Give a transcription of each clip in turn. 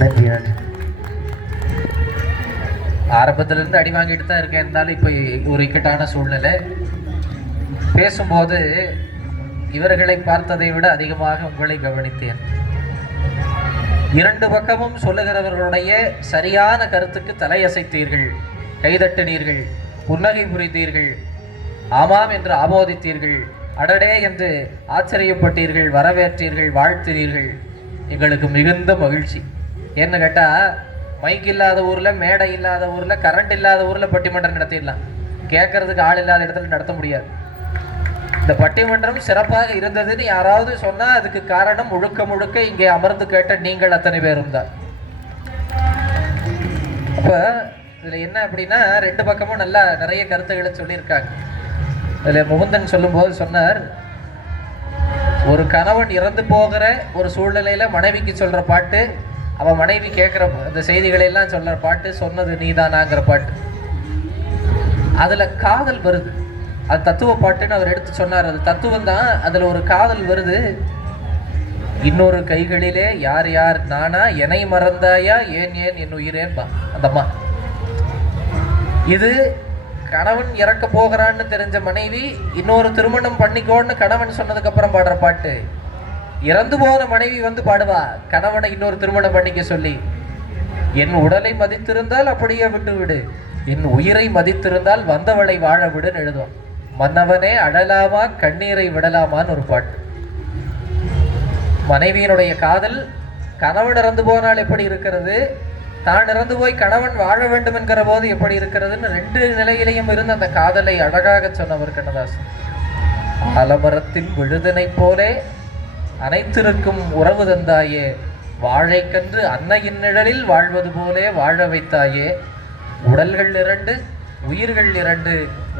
நன்றி நன்றி. ஆரம்பத்திலிருந்து அடி வாங்கிட்டு தான் இருக்கேன். இருந்தாலும் இப்போ ஒரு இக்கட்டான சூழ்நிலை. பேசும்போது இவர்களை பார்த்ததை விட அதிகமாக உங்களை கவனித்தேன். இரண்டு பக்கமும் சொல்லுகிறவர்களுடைய சரியான கருத்துக்கு தலையசைத்தீர்கள், கைதட்டினீர்கள், புன்னகை புரிந்தீர்கள், ஆமாம் என்று ஆமோதித்தீர்கள், அடடே என்று ஆச்சரியப்பட்டீர்கள், வரவேற்றீர்கள், வாழ்த்தினீர்கள். எங்களுக்கு மிகுந்த மகிழ்ச்சி. ஏன்னு கேட்டால், மைக் இல்லாத ஊரில், மேடை இல்லாத ஊரில், கரண்ட் இல்லாத ஊரில் பட்டிமன்றம் நடத்திடலாம். கேட்கறதுக்கு ஆள் இல்லாத இடத்துல நடத்த முடியாது. இந்த பட்டிமன்றம் சிறப்பாக இருந்ததுன்னு யாராவது சொன்னால் அதுக்கு காரணம் முழுக்க முழுக்க இங்கே அமர்ந்து கேட்ட நீங்கள் அத்தனை பேரும் தான். இப்போ இதில் என்ன அப்படின்னா, ரெண்டு பக்கமும் நல்லா நிறைய கருத்துக்களை சொல்லியிருக்காங்க. இதில் முகுந்தன் சொல்லும்போது சொன்னார், ஒரு கணவன் இறந்து போகிற ஒரு சூழ்நிலையில் மனைவிக்கு சொல்கிற பாட்டு, அவன் மனைவி கேட்குற இந்த செய்திகளையெல்லாம் சொல்கிற பாட்டு, சொன்னது நீதானாங்கிற பாட்டு. அதில் காதல் வருது. அது தத்துவ பாட்டுன்னு அவர் எடுத்து சொன்னார். அது தத்துவம் தான். அதில் ஒரு காதல் வருது. இன்னொரு கைகளிலே யார் யார் நானா, என்னை மறந்தாயா, ஏன் ஏன் என் உயிரேன்பா அந்த அம்மா. இது கணவன் இறக்க போகிறான்னு தெரிஞ்ச மனைவி இன்னொரு திருமணம் பண்ணிக்கோன்னு கணவன் சொன்னதுக்கு அப்புறம் பாடுற பாட்டு. இறந்து போன மனைவி வந்து பாடுவா கணவனை இன்னொரு திருமணம் பண்ணிக்க சொல்லி. என் உடலை மதித்திருந்தால் அப்படியே விட்டு விடு, என் உயிரை மதித்திருந்தால் வந்தவளை வாழ விடுன்னு எழுதுவான். மன்னவனே அழலாமா கண்ணீரை விடலாமான்னு ஒரு பாட்டு. மனைவியினுடைய காதல் கணவன் இறந்து போனால் எப்படி இருக்கிறது, தான் இறந்து போய் கணவன் வாழ வேண்டும் என்கிற போது எப்படி இருக்கிறதுன்னு ரெண்டு நிலையிலையும் இருந்த அந்த காதலை அழகாக சொன்னவர் கண்ணதாசன். ஆலமரத்தின் விழுதனை போலே அனைத்திருக்கும் உறவு தந்தாயே, வாழைக்கன்று அன்னையின் நிழலில் வாழ்வது போலே வாழ வைத்தாயே, உடல்கள் இரண்டு உயிர்கள் இரண்டு,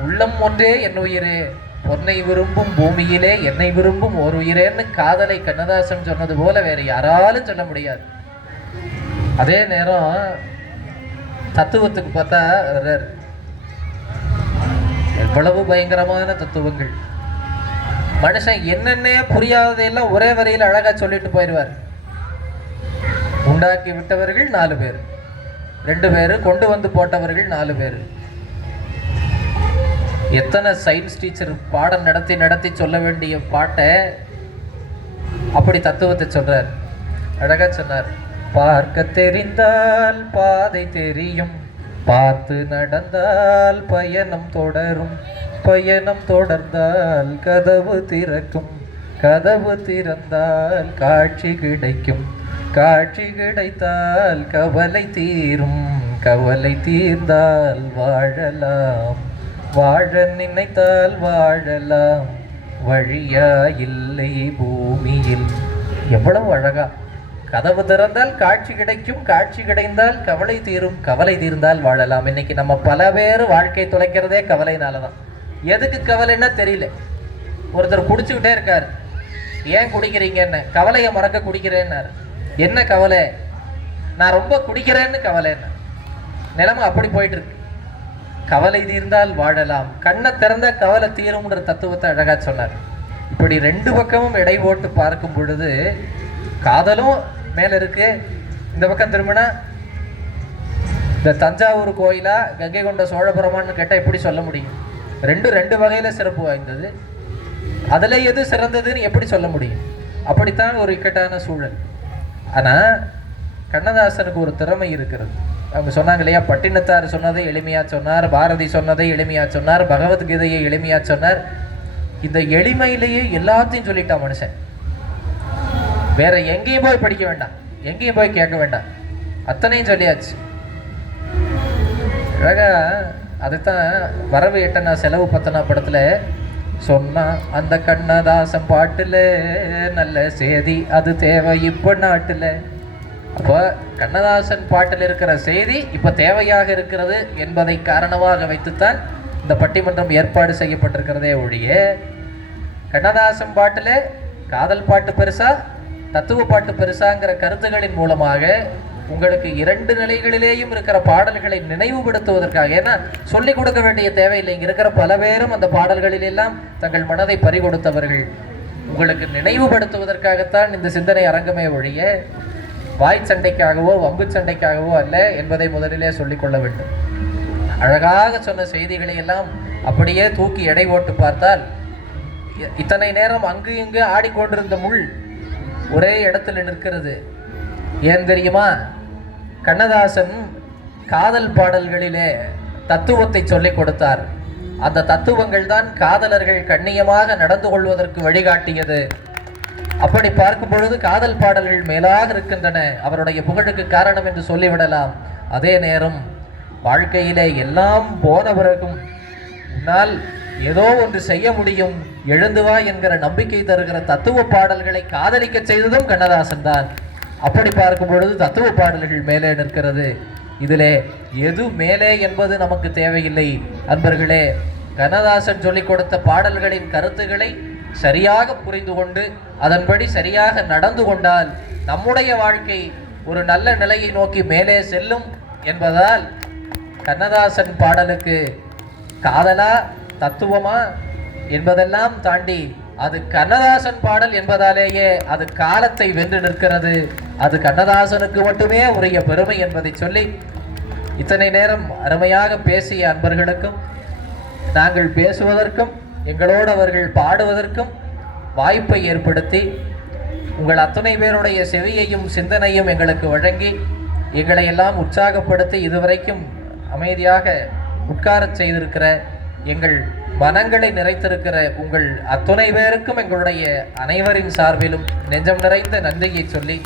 உள்ளம் ஒன்றே என் உயிரே, பொன்னை விரும்பும் பூமியிலே என்னை விரும்பும் ஒரு உயிரேன்னு காதலை கண்ணதாசன் சொன்னது போல வேற யாராலும் சொல்ல முடியாது. அதே நேரம் தத்துவத்துக்கு பார்த்தா எவ்வளவு பயங்கரமான தத்துவங்கள். மனுஷன் என்னென்ன புரியாததையெல்லாம் ஒரே வரையில் அழகா சொல்லிட்டு போயிடுவார். உண்டாக்கி விட்டவர்கள் 4 பேர், 2 பேர் கொண்டு வந்து போட்டவர்கள் 4 பேர். எத்தனை சயின்ஸ் டீச்சர் பாடம் நடத்தி நடத்தி சொல்ல வேண்டிய பாட்டை அப்படி தத்துவத்தை சொல்றார். அழகா சொன்னார். பார்க்க தெரிந்தால் பாதை தெரியும், பார்த்து நடந்தால் பயணம் தொடரும், பயணம் தொடர்ந்தால் கதவு திறக்கும், கதவு திறந்தால் காட்சி கிடைக்கும், காட்சி கிடைத்தால் கவலை தீரும், கவலை தீர்ந்தால் வாழலாம், வாழ நினைத்தால் வாழலாம், வழியா இல்லை பூமியில். எவ்வளவு அழகா! கதவு திறந்தால் காட்சி கிடைக்கும், காட்சி கிடைந்தால் கவலை தீரும், கவலை தீர்ந்தால் வாழலாம். இன்னைக்கு நம்ம பல பேர் வாழ்க்கை தொலைக்கிறதே கவலைனால தான். எதுக்கு கவலைன்னா தெரியல. ஒருத்தர் குடிச்சுக்கிட்டே இருக்கார். ஏன் குடிக்கிறீங்கன்னு, கவலையை மறக்க குடிக்கிறேன்னாரு. என்ன கவலை? நான் ரொம்ப குடிக்கிறேன்னு கவலைன்னு. நிலைமை அப்படி போயிட்டு இருக்கு. கவலை தீர்ந்தால் வாழலாம், கண்ணை திறந்த கவலை தீரும்ன்ற தத்துவத்தை அழகா சொன்னார். இப்படி ரெண்டு பக்கமும் எடை போட்டு பார்க்கும் பொழுது காதலும் மேல இருக்கு. இந்த பக்கம் திரும்பினா இந்த தஞ்சாவூர் கோயிலா கங்கை கொண்ட சோழபுரமான்னு கேட்டால் எப்படி சொல்ல முடியும்? ரெண்டு வகையில சிறப்பு வாய்ந்தது. அதுல எது சிறந்ததுன்னு எப்படி சொல்ல முடியும்? அப்படித்தான் ஒரு இக்கட்டான சூழல். ஆனா கண்ணதாசனுக்கு ஒரு திறமை இருக்கிறது. அவங்க சொன்னாங்க இல்லையா, பட்டினத்தார் சொன்னதை எளிமையா சொன்னார், பாரதி சொன்னதை எளிமையா சொன்னார், பகவத்கீதையை எளிமையா சொன்னார். இந்த எளிமையிலேயே எல்லாத்தையும் சொல்லிட்டான் மனுஷன். வேற எங்கேயும் போய் படிக்க வேண்டாம், எங்கேயும் போய் கேட்க வேண்டாம், அத்தனையும் சொல்லியாச்சு. அழகா அதுதான் வரவு எட்டனா செலவு பத்தனா படத்துல சொன்னா, அந்த கண்ணதாசன் பாட்டுல நல்ல செய்தி அது தேவை இப்ப நாட்டுல. அப்போ கண்ணதாசன் பாட்டில் இருக்கிற செய்தி இப்ப தேவையாக இருக்கிறது என்பதை காரணமாக வைத்துத்தான் இந்த பட்டிமன்றம் ஏற்பாடு செய்யப்பட்டிருக்கிறதே ஒழிய, கண்ணதாசன் பாட்டில் காதல் பாட்டு பெருசா தத்துவ பாட்டு பெருசாங்கிற கருத்துகளின் மூலமாக உங்களுக்கு 2 நிலைகளிலேயும் இருக்கிற பாடல்களை நினைவுபடுத்துவதற்காக. ஏன்னா சொல்லிக் கொடுக்க வேண்டிய தேவையில்லை. இங்க இருக்கிற பல பேரும் அந்த பாடல்களில் எல்லாம் தங்கள் மனதை பறிகொடுத்தவர்கள். உங்களுக்கு நினைவுபடுத்துவதற்காகத்தான் இந்த சிந்தனை அரங்கமே ஒழிய வாய் சண்டைக்காகவோ வம்பு சண்டைக்காகவோ அல்ல என்பதை முதலிலே சொல்லிக்கொள்ள வேண்டும். அழகாக சொன்ன செய்திகளை எல்லாம் அப்படியே தூக்கி எடை போட்டு பார்த்தால் இத்தனை நேரம் அங்கு இங்கு ஆடிக்கொண்டிருந்த முள் ஒரே இடத்துல நிற்கிறது. ஏன் தெரியுமா? கண்ணதாசன் காதல் பாடல்களிலே தத்துவத்தை சொல்லிக் கொடுத்தார். அந்த தத்துவங்கள் தான் காதலர்கள் கண்ணியமாக நடந்து கொள்வதற்கு வழிகாட்டியது. அப்படி பார்க்கும் பொழுது காதல் பாடல்கள் மேலாக இருக்கின்றன. அவருடைய புகழுக்கு காரணம் என்று சொல்லிவிடலாம். அதே நேரம் வாழ்க்கையிலே எல்லாம் போன பிறகும் உன்னால் ஏதோ ஒன்று செய்ய முடியும், எழுந்து வா என்கிற நம்பிக்கை தருகிற தத்துவ பாடல்களை காதலிக்க செய்ததும் கண்ணதாசன் தான். அப்படி பார்க்கும் பொழுது தத்துவ பாடல்கள் மேலே நிற்கிறது. இதிலே எது மேலே என்பது நமக்கு தேவையில்லை அன்பர்களே. கண்ணதாசன் சொல்லிக் கொடுத்த பாடல்களின் கருத்துக்களை சரியாக புரிந்து கொண்டு அதன்படி சரியாக நடந்து கொண்டால் நம்முடைய வாழ்க்கை ஒரு நல்ல நிலையை நோக்கி மேலே செல்லும் என்பதால் கண்ணதாசன் பாடலுக்கு காதலா தத்துவமா என்பதெல்லாம் தாண்டி அது கண்ணதாசன் பாடல் என்பதாலேயே அது காலத்தை வென்று நிற்கிறது. அது கண்ணதாசனுக்கு மட்டுமே உரிய பெருமை என்பதை சொல்லி இத்தனை நேரம் அருமையாக பேசிய அன்பர்களுக்கும் நாங்கள் பேசுவதற்கும் எங்களோடு அவர்கள் பாடுவதற்கும் வாய்ப்பை ஏற்படுத்தி உங்கள் அத்தனை பேருடைய செவியையும் சிந்தனையும் எங்களுக்கு வழங்கி எங்களை எல்லாம் உற்சாகப்படுத்தி இதுவரைக்கும் அமைதியாக உட்காரச் செய்திருக்கிற எங்கள் மனங்களை நிறைத்திருக்கிற உங்கள் அத்துணை பேருக்கும் எங்களுடைய அனைவரின் சார்பிலும் நெஞ்சம் நிறைந்த நன்றியை சொல்லி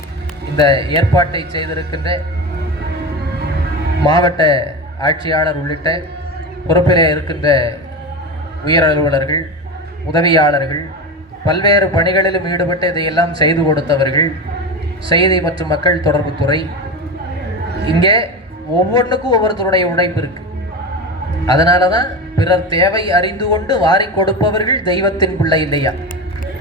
இந்த ஏற்பாட்டை செய்திருக்கின்ற மாவட்ட ஆட்சியாளர் உள்ளிட்ட பொறுப்பிலே இருக்கின்ற உயர் அலுவலர்கள், உதவியாளர்கள், பல்வேறு பணிகளிலும் ஈடுபட்டு இதையெல்லாம் செய்து கொடுத்தவர்கள், செய்தி மற்றும் மக்கள் தொடர்பு துறை, இங்கே ஒவ்வொன்றுக்கும் ஒவ்வொருத்தருடைய உழைப்பு இருக்கு. அதனால தான் பிறர் தேவை அறிந்து கொண்டு வாரி கொடுப்பவர்கள் தெய்வத்தின் பிள்ளை இல்லையா?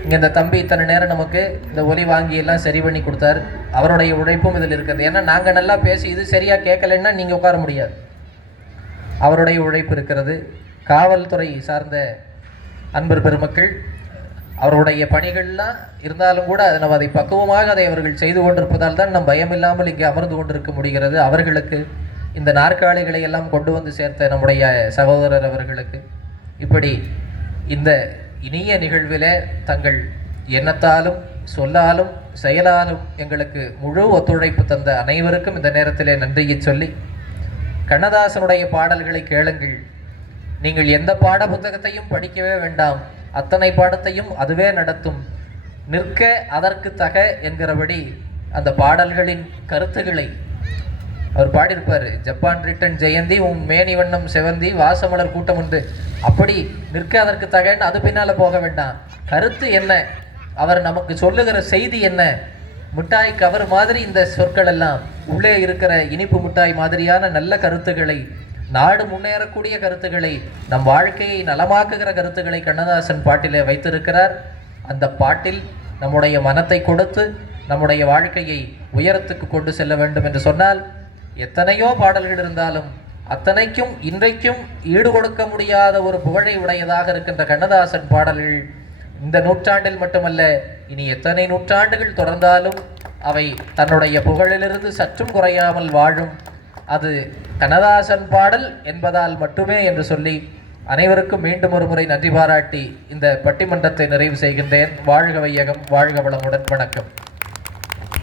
இங்கே இந்த தம்பி இத்தனை நேரம் நமக்கு இந்த ஒலி வாங்கி எல்லாம் சரி பண்ணி கொடுத்தாரு. அவருடைய உழைப்பும் இதில் இருக்கிறது. ஏன்னா நாங்கள் நல்லா பேசி இது சரியாக கேட்கலைன்னா நீங்கள் உட்கார முடியாது. அவருடைய உழைப்பு இருக்கிறது. காவல்துறை சார்ந்த அன்பர் பெருமக்கள் அவருடைய பணிகள்லாம் இருந்தாலும் கூட நம்ம அதை பக்குவமாக அதை அவர்கள் செய்து கொண்டிருப்பதால் தான் நம் பயமில்லாமல் இங்கே அமர்ந்து கொண்டிருக்க முடிகிறது. அவர்களுக்கு இந்த நாற்காலிகளை எல்லாம் கொண்டு வந்து சேர்த்த நம்முடைய சகோதரர் அவர்களுக்கு இப்படி இந்த இனிய நிகழ்விலே தங்கள் எண்ணத்தாலும் சொல்லாலும் செயலாலும் எங்களுக்கு முழு ஒத்துழைப்பு தந்த அனைவருக்கும் இந்த நேரத்திலே நன்றியை சொல்லி, கண்ணதாசனுடைய பாடல்களை கேளுங்கள். நீங்கள் எந்த பாட புத்தகத்தையும் படிக்கவே வேண்டாம். அத்தனை பாடத்தையும் அதுவே நடத்தும். நிற்க அதற்கு தக என்கிறபடி அந்த பாடல்களின் கருத்துக்களை அவர் பாடியிருப்பார். ஜப்பான் ரிட்டன் ஜெயந்தி உன் மேனி வண்ணம் செவந்தி வாசமலர் கூட்டம் உண்டு. அப்படி நிற்க அதற்கு தகன்னு அது பின்னால் போக வேண்டாம். கருத்து என்ன, அவர் நமக்கு சொல்லுகிற செய்தி என்ன, மிட்டாய் கவர் மாதிரி இந்த சொற்கள் எல்லாம் உள்ளே இருக்கிற இனிப்பு மிட்டாய் மாதிரியான நல்ல கருத்துக்களை, நாடு முன்னேறக்கூடிய கருத்துக்களை, நம் வாழ்க்கையை நலமாக்குகிற கருத்துக்களை கண்ணதாசன் பாட்டிலே வைத்திருக்கிறார். அந்த பாட்டில் நம்முடைய மனத்தை கொடுத்து நம்முடைய வாழ்க்கையை உயரத்துக்கு கொண்டு செல்ல வேண்டும் என்று சொன்னால் எத்தனையோ பாடல்கள் இருந்தாலும் அத்தனைக்கும் இன்றைக்கும் ஈடு கொடுக்க முடியாத ஒரு புகழை உடையதாக இருக்கின்ற கண்ணதாசன் பாடல்கள் இந்த நூற்றாண்டில் மட்டுமல்ல இனி எத்தனை நூற்றாண்டுகள் தொடர்ந்தாலும் அவை தன்னுடைய புகழிலிருந்து சற்றும் குறையாமல் வாழும். அது கண்ணதாசன் பாடல் என்பதால் மட்டுமே என்று சொல்லி அனைவருக்கும் மீண்டும் ஒரு முறை நன்றி பாராட்டி இந்த பட்டிமன்றத்தை நிறைவு செய்கின்றேன். வாழ்க வையகம், வாழ்க வளமுடன். வணக்கம்.